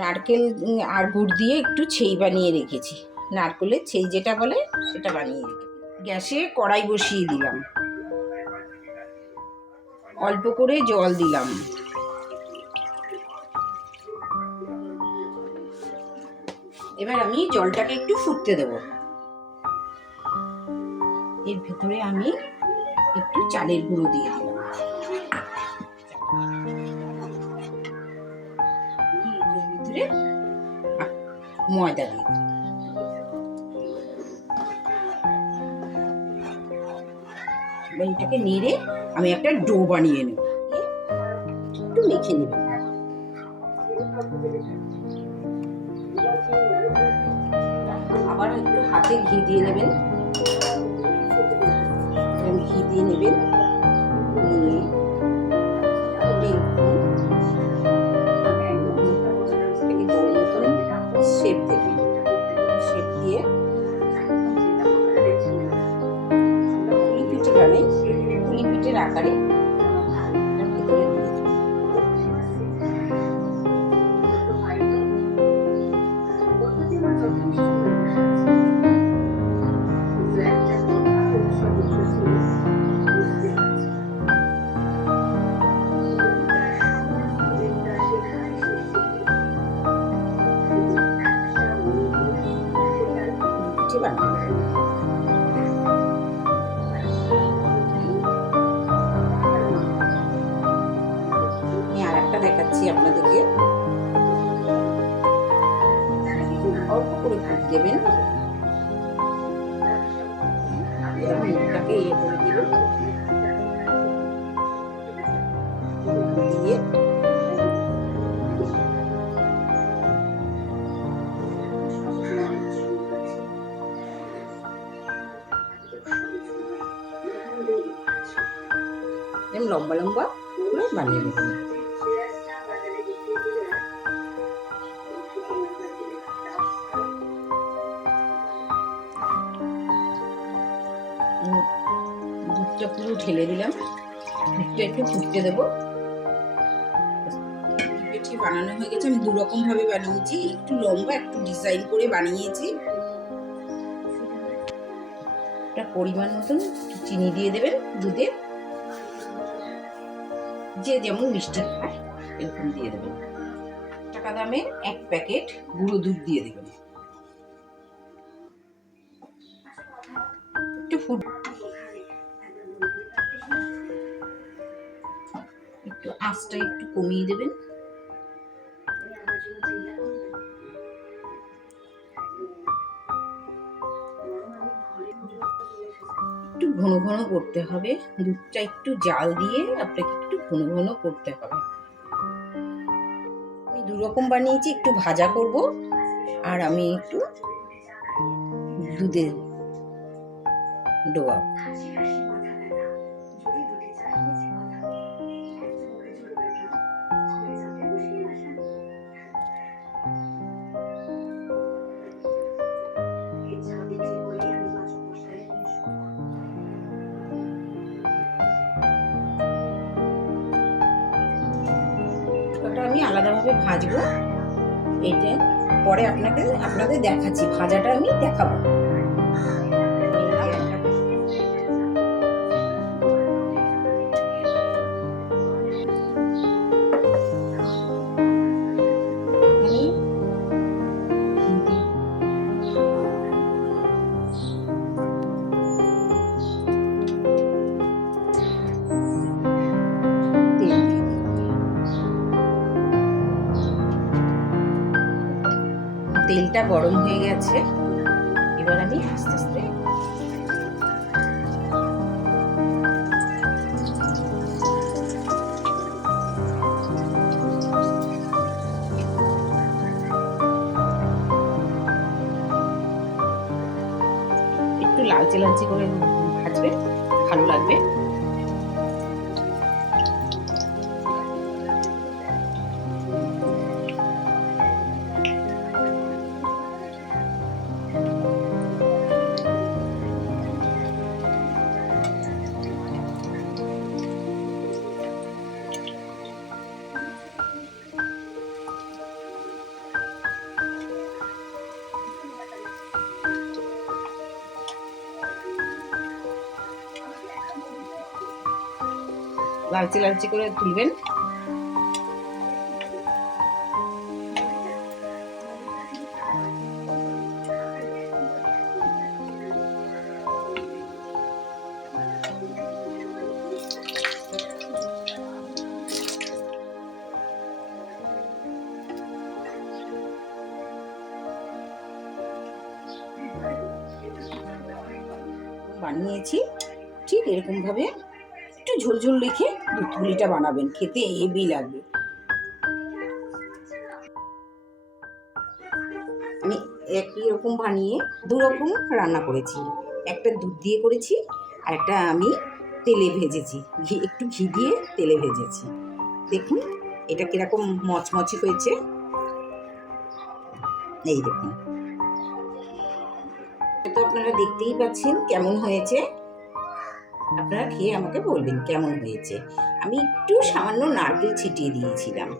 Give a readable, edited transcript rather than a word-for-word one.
নারকেল আর গুড় দিয়ে একটু ছেই বানিয়ে রেখেছি। নারকেলের ছেই যেটা বলে সেটা বানিয়ে রেখেছি। গ্যাসে কড়াই বসিয়ে দিলাম, অল্প করে জল দিলাম। এবার আমি জলটাকে একটু ফুটতে দেব। এর ভেতরে আমি একটু চালের গুঁড়ো দিয়ে দিলাম। এর ভিতরে ময়দা দিয়ে এটাকে নেড়ে আমি একটা ডো বানিয়ে নেব। একটু মেখে নেব। আবার একটু হাতে ঘি দিয়ে নেবেন, ঘি দিয়ে নেবেন, নিয়ে শেপ দেবেন। শেপ দিয়ে পুলি পিঠে বানাই, পুলি পিঠের আকারে ভিতরে দিয়ে পিঠে বানাবো। আমি আর একটা দেখাচ্ছি আপনাদেরকে। অল্প করে ফুট দেবেন, মুখটাকে ইয়ে করে দেবেন, দিয়ে লম্বা লম্বা করে বানিয়ে নেবেন। দুধটা পুরো ঢেলে দিলাম, দুধটা একটু ফুটতে দেবো। পিঠে বানানো হয়ে গেছে। আমি দুরকম ভাবে বানিয়েছি, একটু লম্বা একটু ডিজাইন করে বানিয়েছি। একটা পরিমাণ মতন চিনি দিয়ে দেবেন দুধে, যে যেমন মিষ্টি খায় এরকম দিয়ে দেবেন। টাকা দামের 1 প্যাকেট গুঁড়ো দুধ দিয়ে দেবেন। একটু একটু আঁচটা একটু কমিয়ে দেবেন। একটু ঘন ঘন করতে হবে, দুধটা একটু জাল দিয়ে আপনাকে একটু ঘন ঘন করতে হবে। আমি দুরকম বানিয়েছি, একটু ভাজা করব আর আমি একটু দুধে ডোবাবো। আমি আলাদাভাবে ভাজবো, এটা পরে আপনাদের দেখাচ্ছি, ভাজাটা আমি দেখাবো। তেলটা গরম হয়ে গেছে, এবার আমি আস্তে আস্তে একটু লালচে লালচে করে ভাজবে, ভালো লাগবে। লালচে লালচে করে তুলবেন। বানিয়েছি ঠিক এরকমভাবে একটু ঝোলঝোল রেখে দুধ পুলিটা বানাবেন, খেতে হেভি লাগবে। আমি একই রকম বানিয়ে দু রকম রান্না করেছি, একটা দুধ দিয়ে করেছি আর একটা আমি তেলে ভেজেছি, একটু ঘি দিয়ে তেলে ভেজেছি। দেখুন এটা কিরকম মচমচে হয়েছে, এই দেখুন। তো আপনারা দেখতেই পাচ্ছেন কেমন হয়েছে, আপনারা খেয়ে আমাকে বলবেন কেমন হয়েছে। আমি একটু সামান্য নারকেল ছিটিয়ে দিয়েছিলাম।